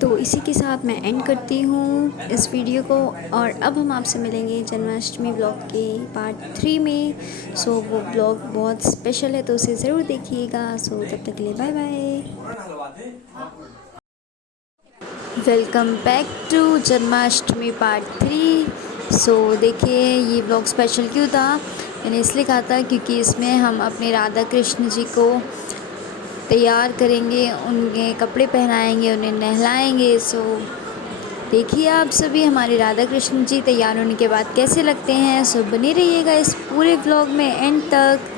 तो इसी के साथ मैं एंड करती हूँ इस वीडियो को, और अब हम आपसे मिलेंगे जन्माष्टमी ब्लॉग के पार्ट 3 में। सो वो ब्लॉग बहुत स्पेशल है, तो उसे ज़रूर देखिएगा। सो तब तक के लिए bye bye. Welcome back to Janmashtami part 3। So देखिए, ये ब्लॉग स्पेशल क्यों था, मैंने इसलिए कहा था क्योंकि इसमें हम अपने राधा कृष्ण जी को तैयार करेंगे, उनके कपड़े पहनाएंगे, उन्हें नहलाएंगे। सो देखिए आप सभी हमारे राधा कृष्ण जी तैयार होने के बाद कैसे लगते हैं। सो बने रहिएगा इस पूरे व्लॉग में एंड तक।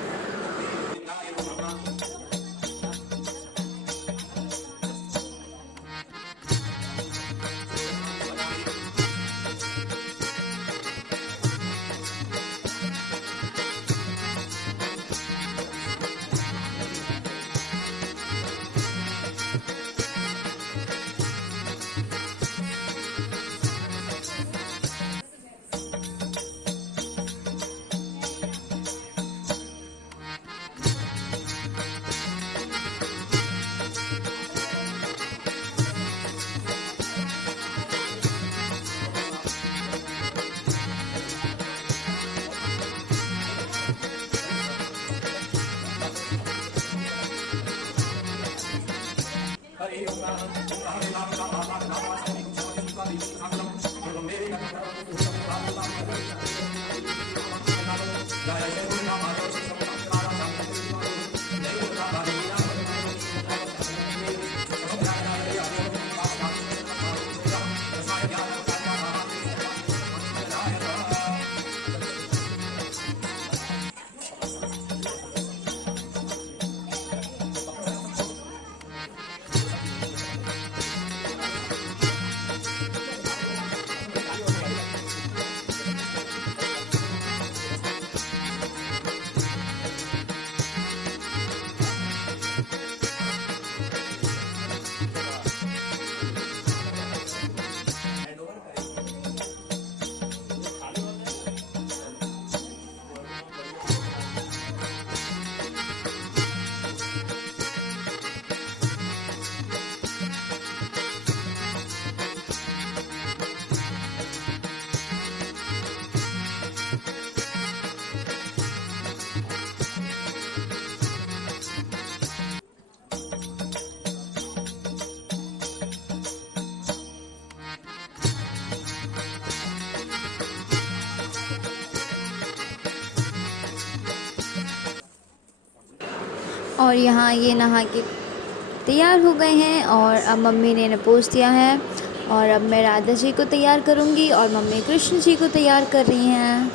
और यहाँ ये नहा के तैयार हो गए हैं, और अब मम्मी ने इन्हें पोंछ दिया है। और अब मैं राधा जी को तैयार करूँगी और मम्मी कृष्ण जी को तैयार कर रही हैं।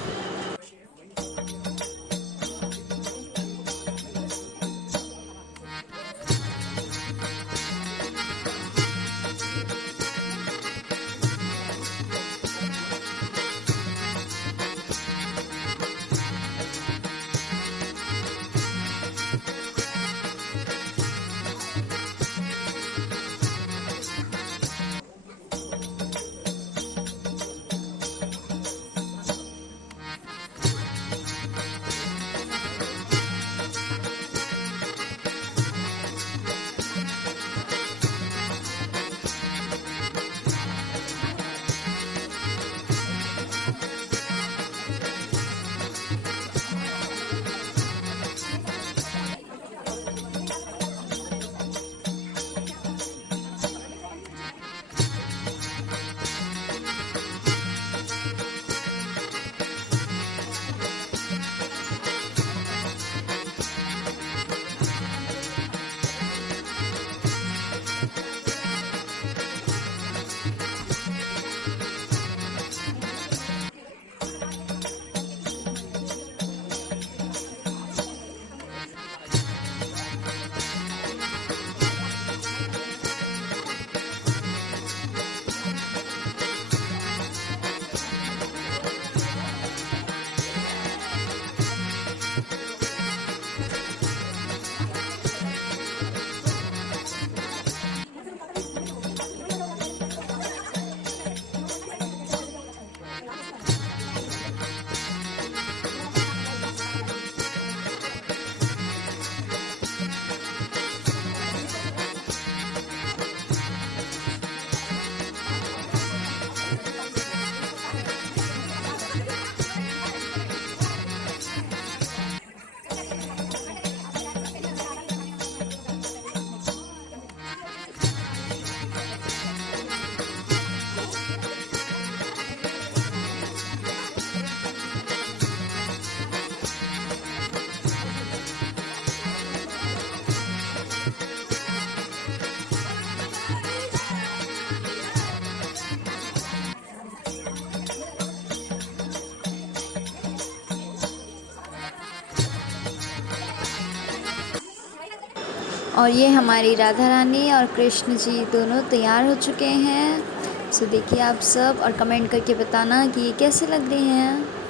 और ये हमारी राधा रानी और कृष्ण जी दोनों तैयार हो चुके हैं। सो देखिए आप सब और कमेंट करके बताना कि ये कैसे लग रहे हैं।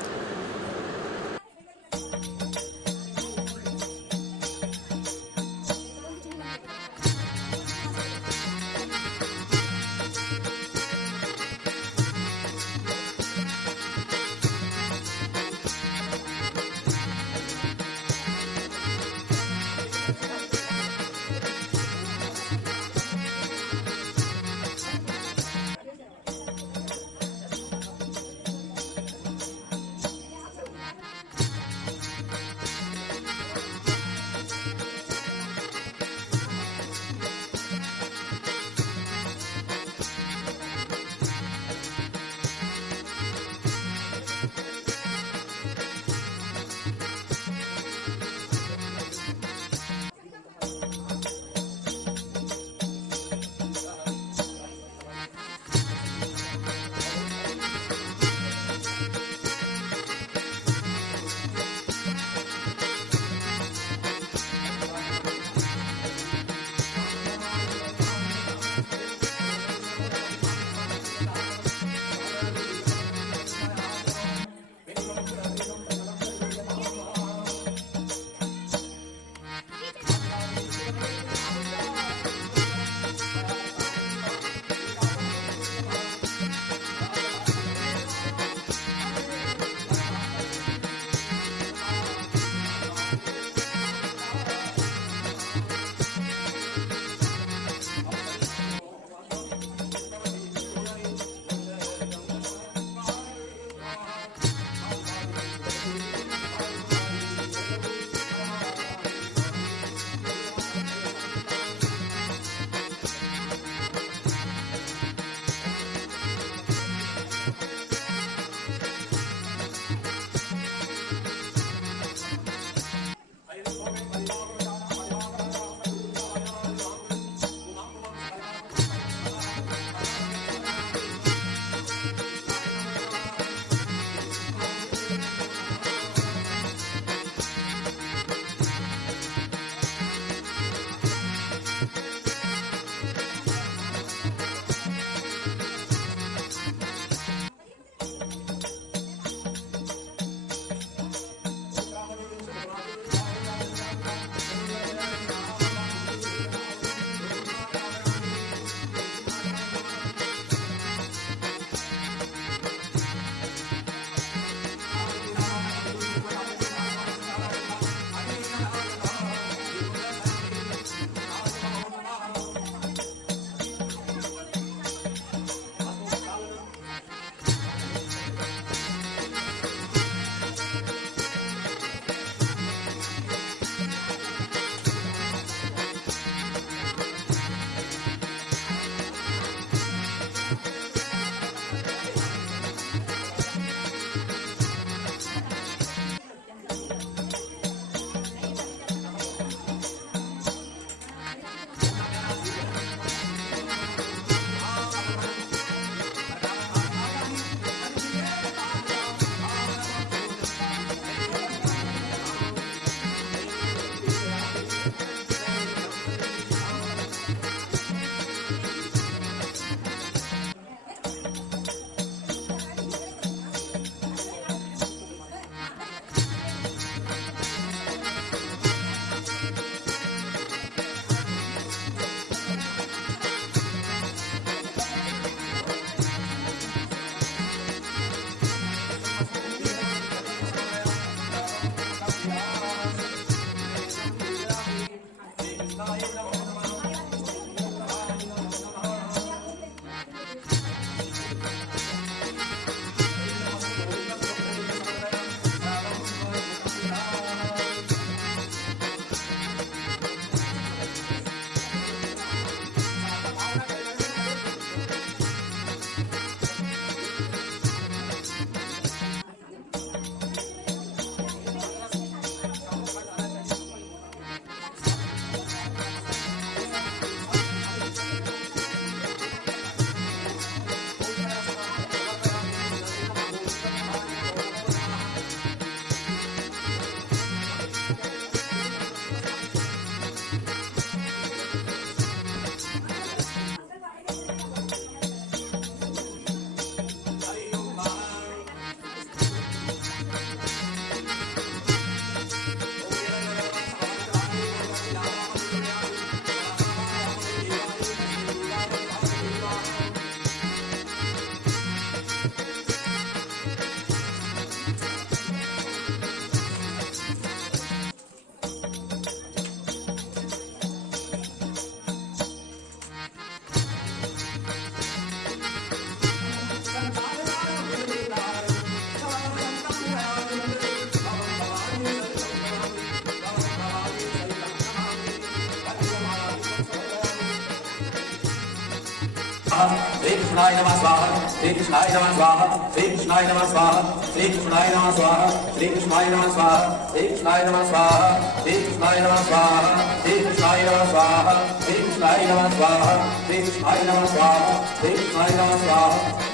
श्री कृष्णाय नमः स्वाहा श्री कृष्णाय नमः स्वाहा श्री कृष्णाय नमः स्वाहा श्री कृष्णाय नमः स्वाहा श्री कृष्णाय नमः स्वाहा श्री कृष्णाय नमः स्वाहा श्री कृष्णाय नमः स्वाहा श्री कृष्णाय नमः स्वाहा श्री कृष्णाय नमः स्वाहा श्री कृष्णाय नमः स्वाहा श्री कृष्णाय नमः स्वाहा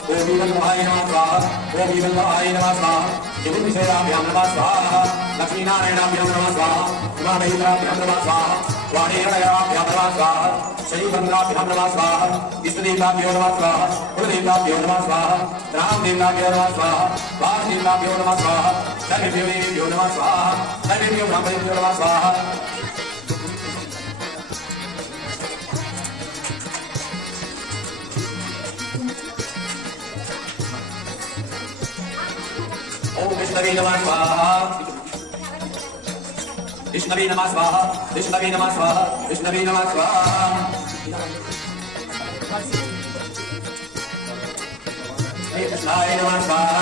ओम विमलाय नमः स्वाहा ओम विमलाय नमः स्वाहा जगन्निषेधाभ्यां नमः स्वाहा लक्ष्मीनारायणाभ्यां नमः स्वाहा उमामहेन्द्राभ्यां नमः स्वाहा वाणीरणाभ्यां नमः स्वाहा शनिचन्द्राभ्यां नमः स्वाहा इष्टदेवताभ्यो नमः स्वाहा कुलदेवताभ्यो नमः स्वाहा रामदेवताभ्यो नमः स्वाहा वासुदेवताभ्यो नमः स्वाहा सर्वेभ्यो देवेभ्यो नमः स्वाहा सर्वेभ्यो ब्राह्मणेभ्यो नमः स्वाहा ओम विष्णवे नमः स्वाहा विष्णवे नमः स्वाहा विष्णवे नमः स्वाहा विष्णवे नमः स्वाहा श्री कृष्णाय नमः स्वाहा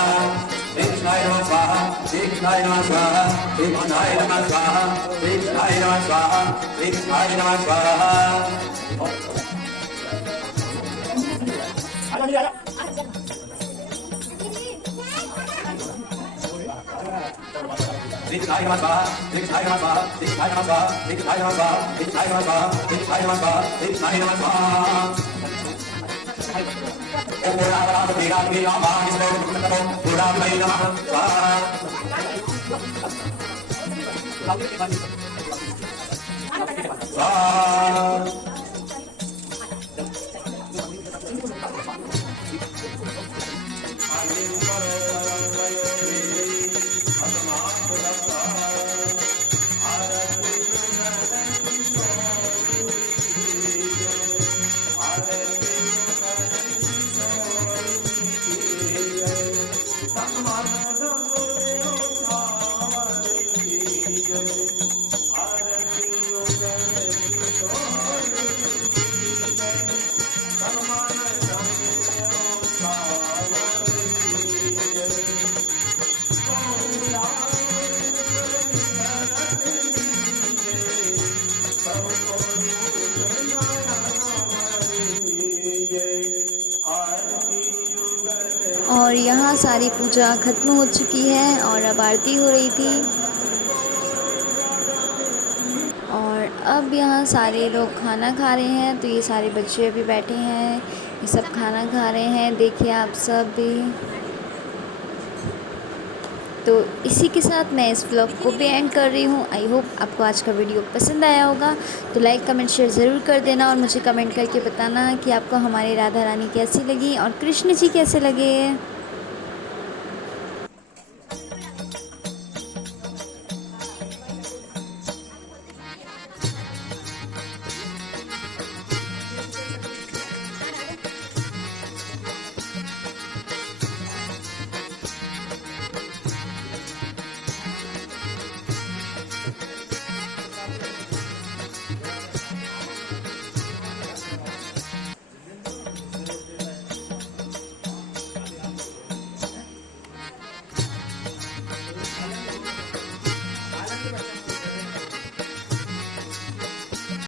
श्री कृष्णाय नमः स्वाहा श्री कृष्णाय नमः स्वाहा श्री कृष्णाय नमः स्वाहा श्री कृष्णाय नमः स्वाहा श्री कृष्णाय नमः स्वाहा श्री कृष्णाय नमः स्वाहा श्री कृष्णाय नमः स्वाहा श्री कृष्णाय नमः स्वाहा श्री कृष्णाय नमः स्वाहा श्री कृष्णाय नमः स्वाहा श्री कृष्णाय नमः स्वाहा श्री कृष्णाय नमः स्वाहा ओम राम राम राम नमः स्वाहा स्वाहा और यहाँ सारी पूजा ख़त्म हो चुकी है और अब आरती हो रही थी। और अब यहाँ सारे लोग खाना खा रहे हैं, तो ये सारे बच्चे अभी बैठे हैं, ये सब खाना खा रहे हैं, देखिए आप सब भी। तो इसी के साथ मैं इस व्लॉग को भी एंड कर रही हूँ। आई होप आपको आज का वीडियो पसंद आया होगा, तो लाइक कमेंट शेयर ज़रूर कर देना और मुझे कमेंट करके बताना कि आपको हमारी राधा रानी कैसी लगी और कृष्ण जी कैसे लगे।